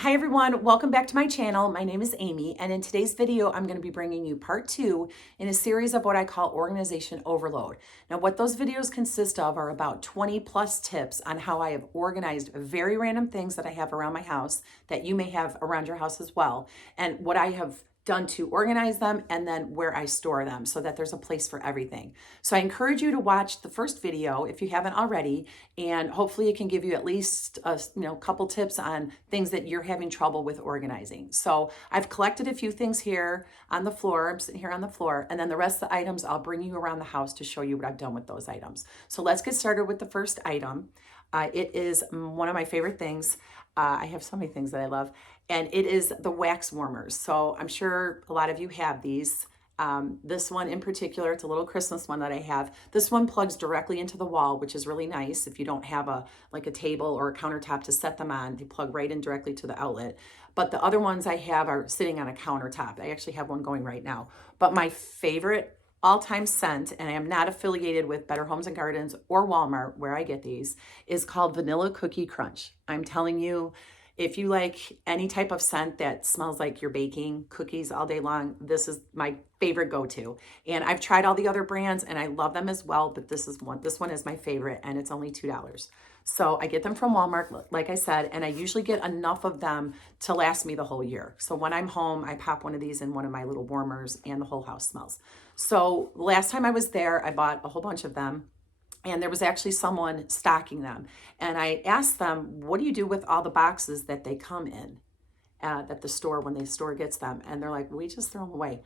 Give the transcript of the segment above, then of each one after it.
Hi everyone, welcome back to my channel. My name is Amy, and in today's video, I'm going to be bringing you part 2 in a series of what I call organization overload. Now, what those videos consist of are about 20 plus tips on how I have organized very random things that I have around my house that you may have around your house as well, and what I have done to organize them and then where I store them so that there's a place for everything. So I encourage you to watch the first video if you haven't already, and hopefully it can give you at least a couple tips on things that you're having trouble with organizing. So I've collected a few things here on the floor. I'm sitting here on the floor, and then the rest of the items I'll bring you around the house to show you what I've done with those items. So let's get started with the first item. It is one of my favorite things. I have so many things that I love, and it is the wax warmers. So I'm sure a lot of you have these. This one in particular, it's a little Christmas one that I have. This one plugs directly into the wall, which is really nice. If you don't have a table or a countertop to set them on, they plug right in directly to the outlet. But the other ones I have are sitting on a countertop. I actually have one going right now. But my favorite all-time scent, and I am not affiliated with Better Homes and Gardens or Walmart where I get these, is called Vanilla Cookie Crunch. I'm telling you, if you like any type of scent that smells like you're baking cookies all day long, this is my favorite go-to. And I've tried all the other brands and I love them as well, but this one is my favorite, and it's only $2. So I get them from Walmart, like I said, and I usually get enough of them to last me the whole year. So when I'm home, I pop one of these in one of my little warmers and the whole house smells. So last time I was there, I bought a whole bunch of them, and there was actually someone stocking them. And I asked them, what do you do with all the boxes that they come in that the store, when the store gets them? And they're like, we just throw them away.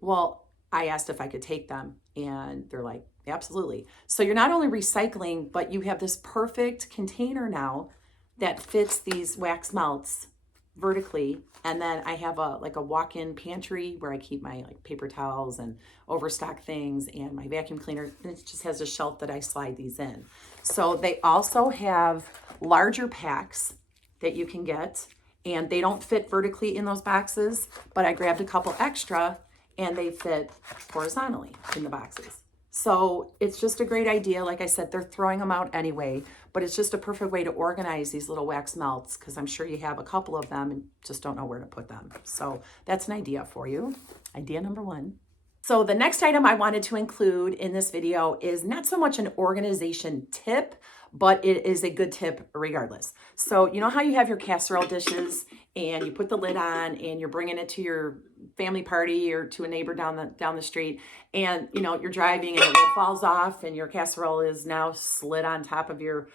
Well, I asked if I could take them, and they're like, absolutely. So you're not only recycling, but you have this perfect container now that fits these wax melts vertically. And then I have a walk-in pantry where I keep my paper towels and overstock things and my vacuum cleaner, and it just has a shelf that I slide these in. So they also have larger packs that you can get, and they don't fit vertically in those boxes, but I grabbed a couple extra and they fit horizontally in the boxes. So it's just a great idea. Like I said, they're throwing them out anyway, but it's just a perfect way to organize these little wax melts, because I'm sure you have a couple of them and just don't know where to put them. So that's an idea for you. Idea number 1. So the next item I wanted to include in this video is not so much an organization tip, but it is a good tip regardless. So you know how you have your casserole dishes and you put the lid on and you're bringing it to your family party or to a neighbor down the street, and you're driving and the lid falls off and your casserole is now slid on top of your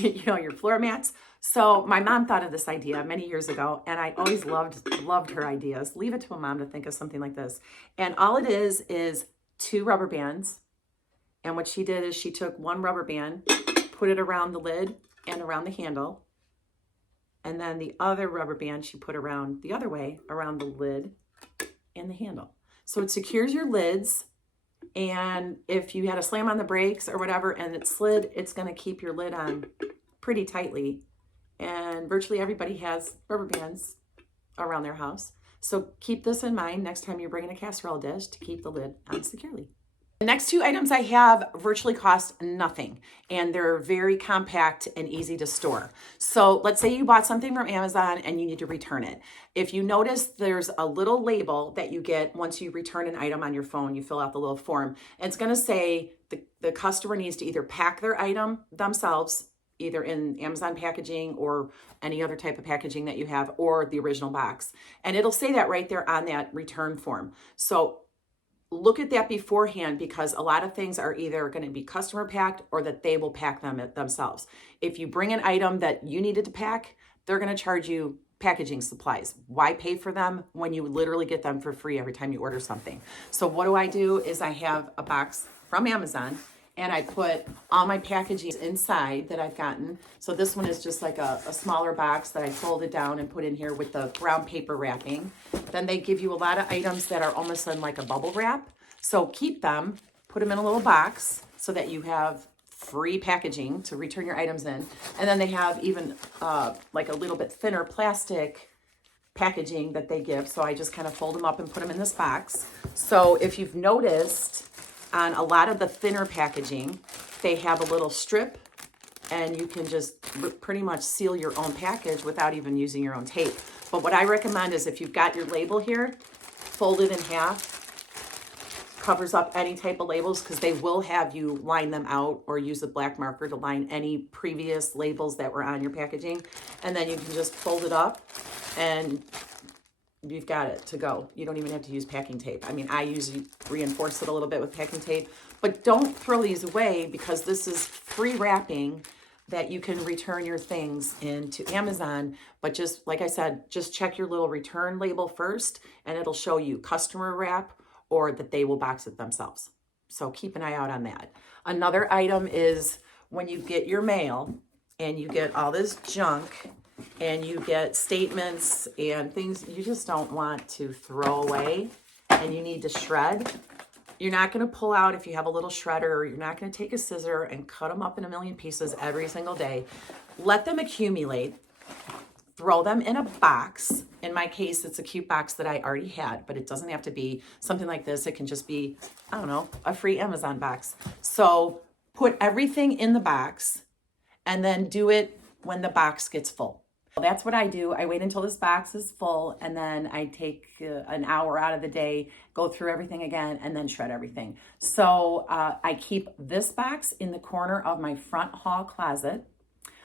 your floor mats. So my mom thought of this idea many years ago, and I always loved her ideas. Leave it to a mom to think of something like this. And all it is 2 rubber bands. And what she did is she took one rubber band, put it around the lid and around the handle, and then the other rubber band she put around the other way, around the lid and the handle. So it secures your lids, and if you had to slam on the brakes or whatever and it slid, it's going to keep your lid on pretty tightly. And virtually everybody has rubber bands around their house. So keep this in mind next time you're bringing a casserole dish to keep the lid on securely. The next 2 items I have virtually cost nothing, and they're very compact and easy to store. So let's say you bought something from Amazon and you need to return it. If you notice, there's a little label that you get once you return an item on your phone. You fill out the little form, and it's going to say the customer needs to either pack their item themselves, either in Amazon packaging or any other type of packaging that you have, or the original box. And it'll say that right there on that return form. So look at that beforehand, because a lot of things are either going to be customer packed or that they will pack them themselves. If you bring an item that you needed to pack, they're going to charge you packaging supplies. Why pay for them when you literally get them for free every time you order something? So what do is I have a box from Amazon, and I put all my packaging inside that I've gotten. So this one is just like a smaller box that I folded down and put in here with the brown paper wrapping. Then they give you a lot of items that are almost in like a bubble wrap. So keep them, put them in a little box so that you have free packaging to return your items in. And then they have even like a little bit thinner plastic packaging that they give. So I just kind of fold them up and put them in this box. So if you've noticed, on a lot of the thinner packaging, they have a little strip and you can just pretty much seal your own package without even using your own tape. But what I recommend is if you've got your label here, fold it in half, covers up any type of labels, because they will have you line them out or use a black marker to line any previous labels that were on your packaging. And then you can just fold it up and you've got it to go. You don't even have to use packing tape. I mean, I usually reinforce it a little bit with packing tape, but don't throw these away, because this is free wrapping that you can return your things into Amazon. But just like I said, just check your little return label first and it'll show you customer wrap or that they will box it themselves. So keep an eye out on that. Another item is when you get your mail and you get all this junk and you get statements and things you just don't want to throw away and you need to shred. You're not going to pull out, if you have a little shredder, you're not going to take a scissor and cut them up in a million pieces every single day. Let them accumulate. Throw them in a box. In my case, it's a cute box that I already had, but it doesn't have to be something like this. It can just be, I don't know, a free Amazon box. So put everything in the box and then do it when the box gets full. That's what I do. I wait until this box is full and then I take an hour out of the day, go through everything again, and then shred everything. So I keep this box in the corner of my front hall closet.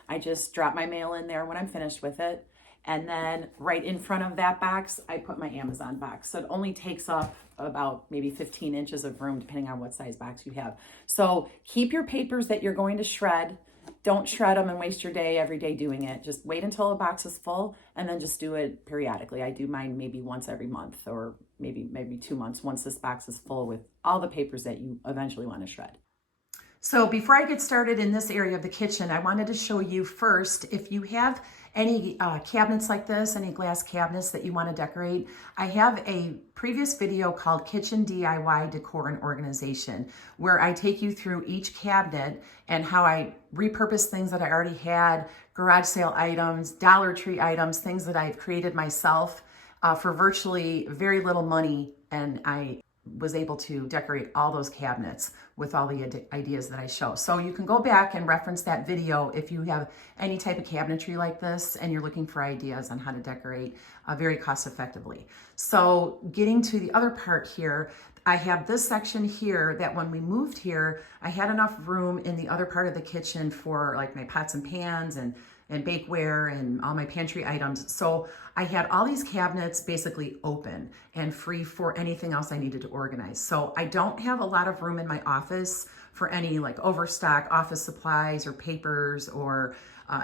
I just drop my mail in there when I'm finished with it. And then right in front of that box, I put my Amazon box. So it only takes up about maybe 15 inches of room, depending on what size box you have. So keep your papers that you're going to shred. Don't shred them and waste your day every day doing it. Just wait until a box is full and then just do it periodically. I do mine maybe once every month or maybe 2 months once this box is full with all the papers that you eventually want to shred. So before I get started in this area of the kitchen, I wanted to show you first, if you have any cabinets like this, any glass cabinets that you want to decorate, I have a previous video called Kitchen DIY Decor and Organization, where I take you through each cabinet and how I repurpose things that I already had, garage sale items, Dollar Tree items, things that I've created myself for virtually very little money, and I was able to decorate all those cabinets with all the ideas that I show. So you can go back and reference that video if you have any type of cabinetry like this and you're looking for ideas on how to decorate very cost effectively. So getting to the other part here, I have this section here that when we moved here, I had enough room in the other part of the kitchen for like my pots and pans and bakeware and all my pantry items. So I had all these cabinets basically open and free for anything else I needed to organize. So I don't have a lot of room in my office for any like overstock office supplies or papers or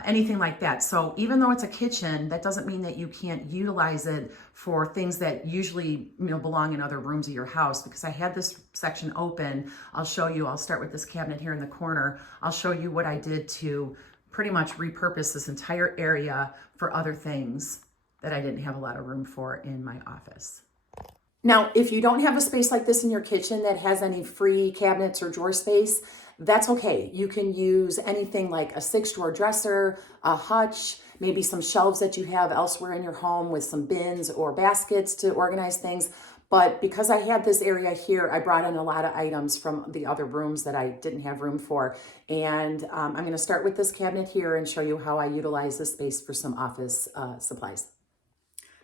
anything like that. So even though it's a kitchen, that doesn't mean that you can't utilize it for things that usually belong in other rooms of your house, because I had this section open. I'll show you, I'll start with this cabinet here in the corner. I'll show you what I did to pretty much repurpose this entire area for other things that I didn't have a lot of room for in my office. Now, if you don't have a space like this in your kitchen that has any free cabinets or drawer space, that's okay. You can use anything like a 6-drawer dresser, a hutch, maybe some shelves that you have elsewhere in your home with some bins or baskets to organize things. But because I had this area here, I brought in a lot of items from the other rooms that I didn't have room for. And I'm going to start with this cabinet here and show you how I utilize this space for some office supplies.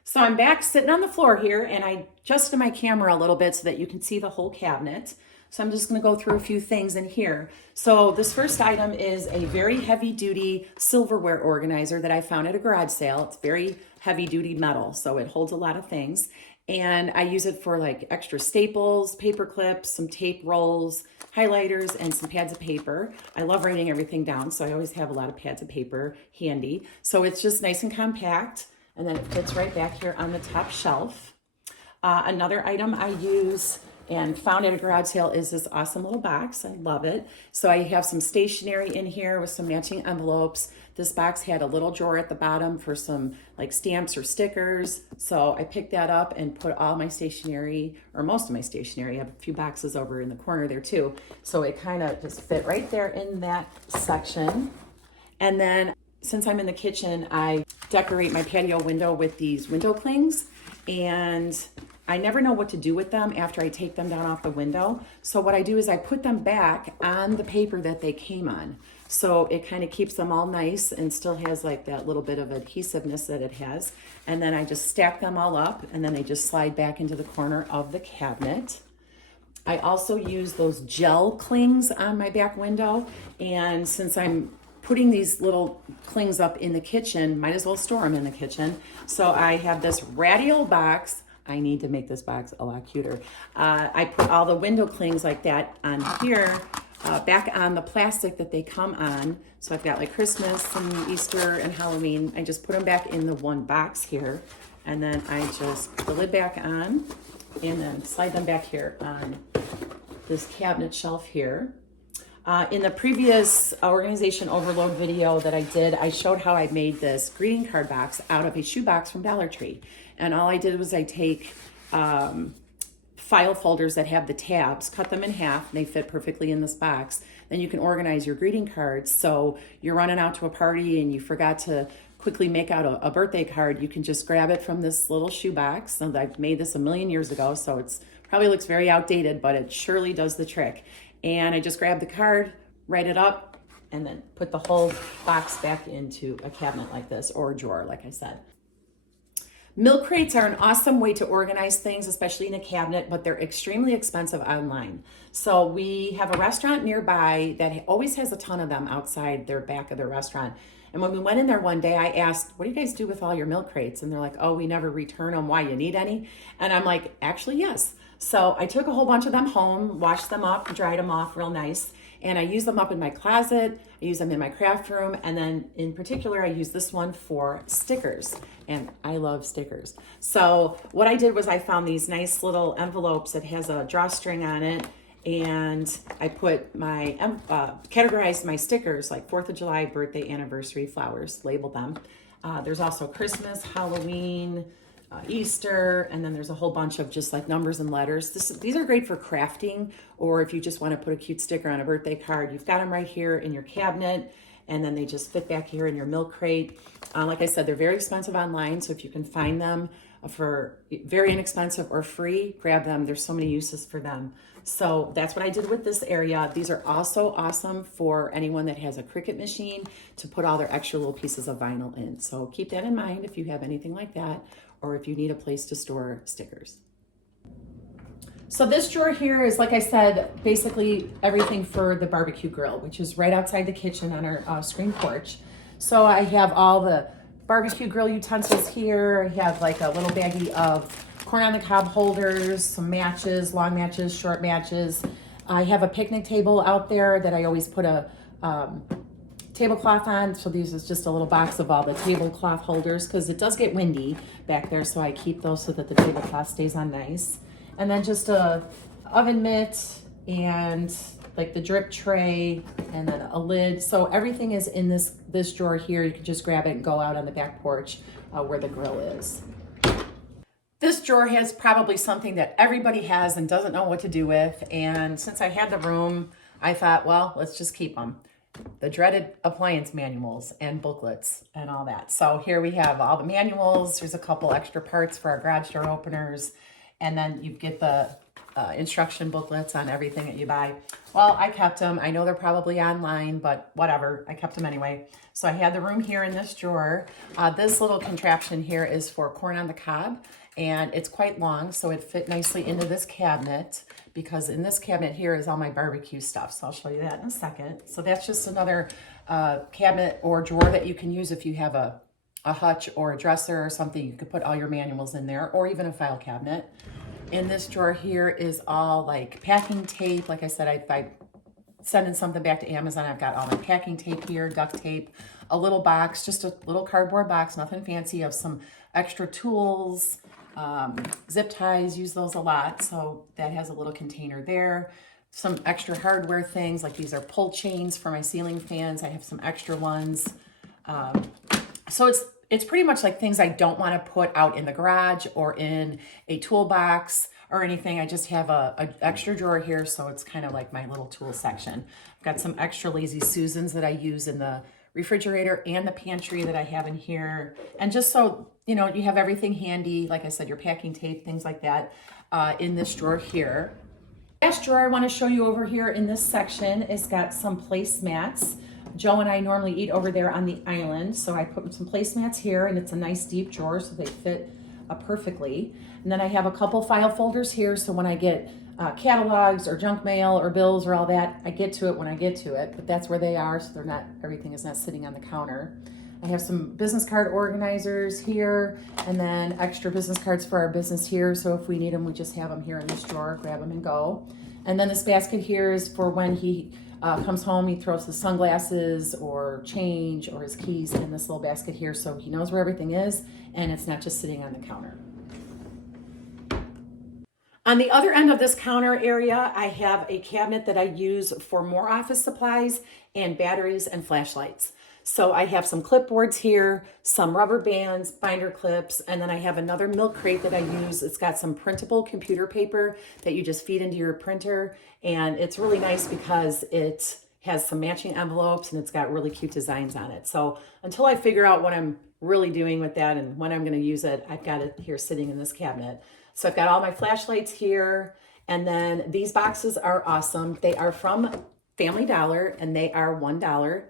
So I'm back sitting on the floor here, and I adjusted my camera a little bit so that you can see the whole cabinet. So I'm just going to go through a few things in here. So this first item is a very heavy duty silverware organizer that I found at a garage sale. It's very heavy duty metal, so it holds a lot of things. And I use it for like extra staples, paper clips, some tape rolls, highlighters, and some pads of paper. I love writing everything down, so I always have a lot of pads of paper handy. So it's just nice and compact, and then it fits right back here on the top shelf. Another item I use and found at a garage sale is this awesome little box. I love it. So I have some stationery in here with some matching envelopes. This box had a little drawer at the bottom for some like stamps or stickers. So I picked that up and put all my stationery, or most of my stationery. I have a few boxes over in the corner there too. So it kind of just fit right there in that section. And then since I'm in the kitchen, I decorate my patio window with these window clings, and I never know what to do with them after I take them down off the window. So what I do is I put them back on the paper that they came on. So it kind of keeps them all nice and still has like that little bit of adhesiveness that it has. And then I just stack them all up, and then they just slide back into the corner of the cabinet. I also use those gel clings on my back window, and since I'm putting these little clings up in the kitchen, might as well store them in the kitchen. So I have this radial box. I need to make this box a lot cuter. I put all the window clings like that on here, back on the plastic that they come on. So I've got like Christmas and Easter and Halloween. I just put them back in the one box here, and then I just put the lid back on and then slide them back here on this cabinet shelf here. In the previous organization overload video that I did, I showed how I made this greeting card box out of a shoebox from Dollar Tree. And all I did was I take file folders that have the tabs, cut them in half, and they fit perfectly in this box. Then you can organize your greeting cards. So you're running out to a party and you forgot to quickly make out a birthday card, you can just grab it from this little shoebox. And I've made this a million years ago, so it's probably looks very outdated, but it surely does the trick. And I just grab the card, write it up, and then put the whole box back into a cabinet like this, or a drawer, like I said. Milk crates are an awesome way to organize things, especially in a cabinet, but they're extremely expensive online. So we have a restaurant nearby that always has a ton of them outside their back of their restaurant. And when we went in there one day, I asked, what do you guys do with all your milk crates? And they're like, oh, we never return them. Why, you need any? And I'm like, actually, yes. So I took a whole bunch of them home, washed them up, dried them off real nice. And I use them up in my closet. I use them in my craft room. And then in particular, I use this one for stickers. And I love stickers. So what I did was I found these nice little envelopes that has a drawstring on it. And I put my, categorized my stickers like 4th of July, birthday, anniversary, flowers, labeled them. There's also Christmas, Halloween, Easter, and then there's a whole bunch of just like numbers and letters. These are great for crafting, or if you just want to put a cute sticker on a birthday card, you've got them right here in your cabinet, and then they just fit back here in your milk crate. Like I said, they're very expensive online, so if you can find them for very inexpensive or free, grab them. There's so many uses for them. So that's what I did with this area. These are also awesome for anyone that has a Cricut machine to put all their extra little pieces of vinyl in. So keep that in mind if you have anything like that, or if you need a place to store stickers. So this drawer here is, like I said, basically everything for the barbecue grill, which is right outside the kitchen on our screen porch. So I have all the barbecue grill utensils here. I have like a little baggie of corn on the cob holders, some matches, long matches, short matches. I have a picnic table out there that I always put a tablecloth on. So these is just a little box of all the tablecloth holders because it does get windy back there. So I keep those so that the tablecloth stays on nice. And then just a oven mitt and like the drip tray and then a lid. So everything is in this drawer here. You can just grab it and go out on the back porch where the grill is. This drawer has probably something that everybody has and doesn't know what to do with. And since I had the room, I thought, well, let's just keep them. The dreaded appliance manuals and booklets and all that. So here we have all the manuals. There's a couple extra parts for our garage door openers. And then you get the instruction booklets on everything that you buy. Well, I kept them. I know they're probably online, but whatever. I kept them anyway. So I had the room here in this drawer. This little contraption here is for corn on the cob, and it's quite long, so it fit nicely into this cabinet because in this cabinet here is all my barbecue stuff. So I'll show you that in a second. So that's just another cabinet or drawer that you can use if you have a hutch or a dresser or something. You could put all your manuals in there, or even a file cabinet. In this drawer here is all like packing tape. Like I said, if I sending something back to Amazon, I've got all my packing tape here, duct tape, a little box, just a little cardboard box, nothing fancy, of some extra tools, zip ties, use those a lot. So that has a little container there. Some extra hardware things, like these are pull chains for my ceiling fans. I have some extra ones. So it's pretty much like things I don't want to put out in the garage or in a toolbox or anything. I just have a extra drawer here, so it's kind of like my little tool section. I've got some extra Lazy Susans that I use in the refrigerator and the pantry that I have in here. And just so, you know, you have everything handy, like I said, your packing tape, things like that, in this drawer here. Last drawer I want to show you over here in this section is got some placemats Joe and I normally eat over there on the island. So I put some placemats here, and it's a nice deep drawer so they fit perfectly. And then I have a couple file folders here, so when I get catalogs or junk mail or bills or all that, I get to it when I get to it, but that's where they are, so everything is not sitting on the counter. I have some business card organizers here, and then extra business cards for our business here, so if we need them, we just have them here in this drawer, grab them and go. And then this basket here is for when he comes home, he throws his sunglasses or change or his keys in this little basket here, so he knows where everything is, and it's not just sitting on the counter. On the other end of this counter area, I have a cabinet that I use for more office supplies and batteries and flashlights. So I have some clipboards here, some rubber bands, binder clips, and then I have another milk crate that I use. It's got some printable computer paper that you just feed into your printer, and it's really nice because it has some matching envelopes and it's got really cute designs on it. So until I figure out what I'm really doing with that and when I'm going to use it, I've got it here sitting in this cabinet. So I've got all my flashlights here, and then these boxes are awesome. They are from Family Dollar, and they are $1.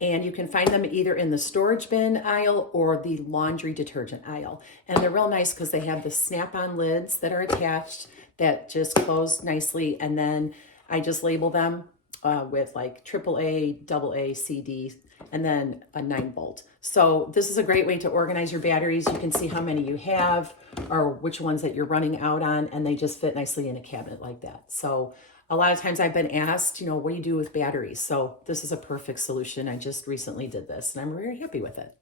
And you can find them either in the storage bin aisle or the laundry detergent aisle. And they're real nice because they have the snap-on lids that are attached that just close nicely. And then I just label them with like AAA, AA, CD, and then a 9-volt. So this is a great way to organize your batteries. You can see how many you have or which ones that you're running out on, and they just fit nicely in a cabinet like that. So a lot of times I've been asked, what do you do with batteries? So this is a perfect solution. I just recently did this, and I'm very happy with it.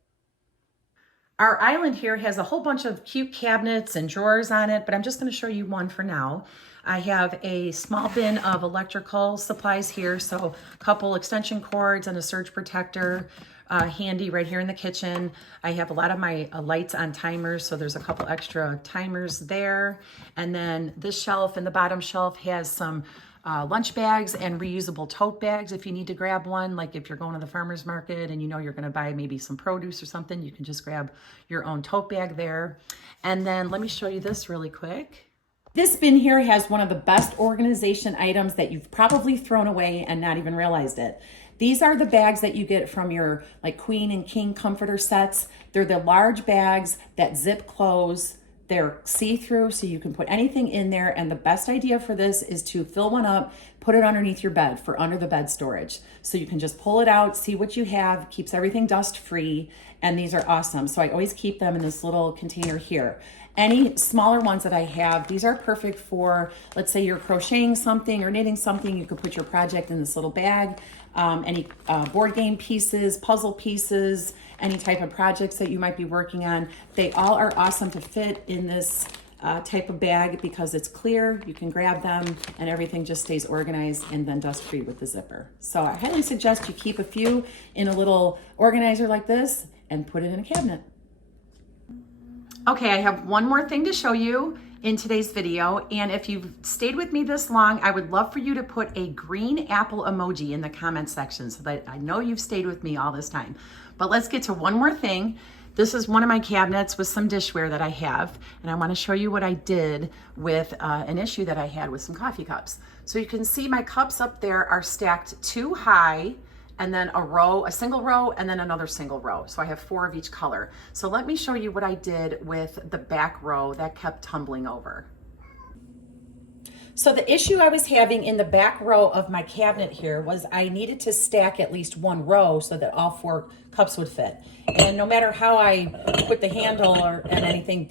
Our island here has a whole bunch of cute cabinets and drawers on it, but I'm just going to show you one for now. I have a small bin of electrical supplies here, so a couple extension cords and a surge protector handy right here in the kitchen. I have a lot of my lights on timers, so there's a couple extra timers there. And then this shelf and the bottom shelf has some lunch bags and reusable tote bags if you need to grab one. Like if you're going to the farmer's market and you're going to buy maybe some produce or something, you can just grab your own tote bag there. And then let me show you this really quick. This bin here has one of the best organization items that you've probably thrown away and not even realized it. These are the bags that you get from your like queen and king comforter sets. They're the large bags that zip close. They're see-through, so you can put anything in there. And the best idea for this is to fill one up, put it underneath your bed for under the bed storage. So you can just pull it out, see what you have, keeps everything dust-free, and these are awesome. So I always keep them in this little container here. Any smaller ones that I have, these are perfect for, let's say you're crocheting something or knitting something, you could put your project in this little bag. Any board game pieces, puzzle pieces, any type of projects that you might be working on. They all are awesome to fit in this type of bag because it's clear, you can grab them, and everything just stays organized and then dust-free with the zipper. So I highly suggest you keep a few in a little organizer like this and put it in a cabinet. Okay, I have one more thing to show you in today's video, and if you've stayed with me this long, I would love for you to put a green apple emoji in the comment section so that I know you've stayed with me all this time. But let's get to one more thing. This is one of my cabinets with some dishware that I have, and I want to show you what I did with an issue that I had with some coffee cups. So you can see my cups up there are stacked too high, and then a single row, and then another single row. So I have 4 of each color. So let me show you what I did with the back row that kept tumbling over. So the issue I was having in the back row of my cabinet here was I needed to stack at least 1 row so that all 4 cups would fit. And no matter how I put the handle and anything,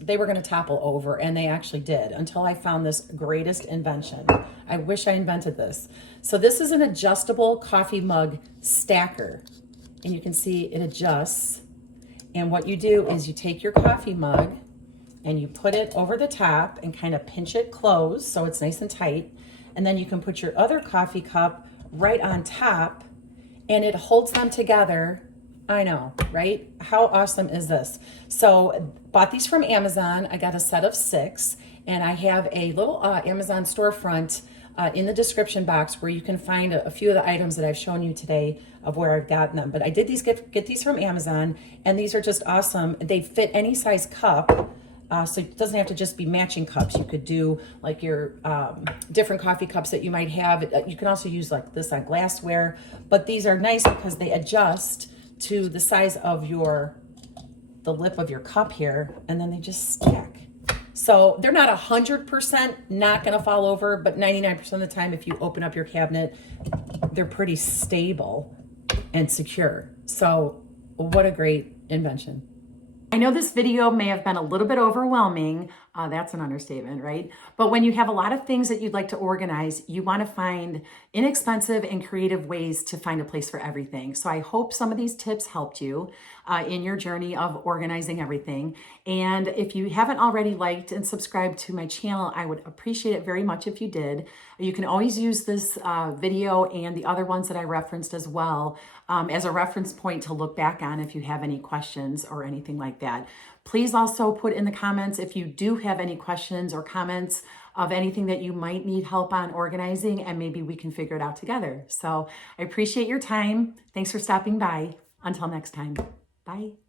they were gonna topple over, and they actually did until I found this greatest invention. I wish I invented this. So this is an adjustable coffee mug stacker, and you can see it adjusts. And what you do is you take your coffee mug and you put it over the top and kind of pinch it closed so it's nice and tight. And then you can put your other coffee cup right on top and it holds them together. I know, right? How awesome is this? So bought these from Amazon. I got a set of 6, and I have a little Amazon storefront in the description box where you can find a few of the items that I've shown you today of where I've gotten them. But I did get these from Amazon, and these are just awesome. They fit any size cup. So it doesn't have to just be matching cups. You could do like your different coffee cups that you might have. You can also use like this on glassware, but these are nice because they adjust to the size of the lip of your cup here, and then they just stack. So they're not 100% not gonna fall over, but 99% of the time, if you open up your cabinet, they're pretty stable and secure. So what a great invention. I know this video may have been a little bit overwhelming. That's an understatement, right? But when you have a lot of things that you'd like to organize, you want to find inexpensive and creative ways to find a place for everything. So I hope some of these tips helped you in your journey of organizing everything. And if you haven't already liked and subscribed to my channel, I would appreciate it very much if you did. You can always use this video and the other ones that I referenced as well as a reference point to look back on if you have any questions or anything like that. Please also put in the comments if you do have any questions or comments of anything that you might need help on organizing, and maybe we can figure it out together. So I appreciate your time. Thanks for stopping by. Until next time, bye.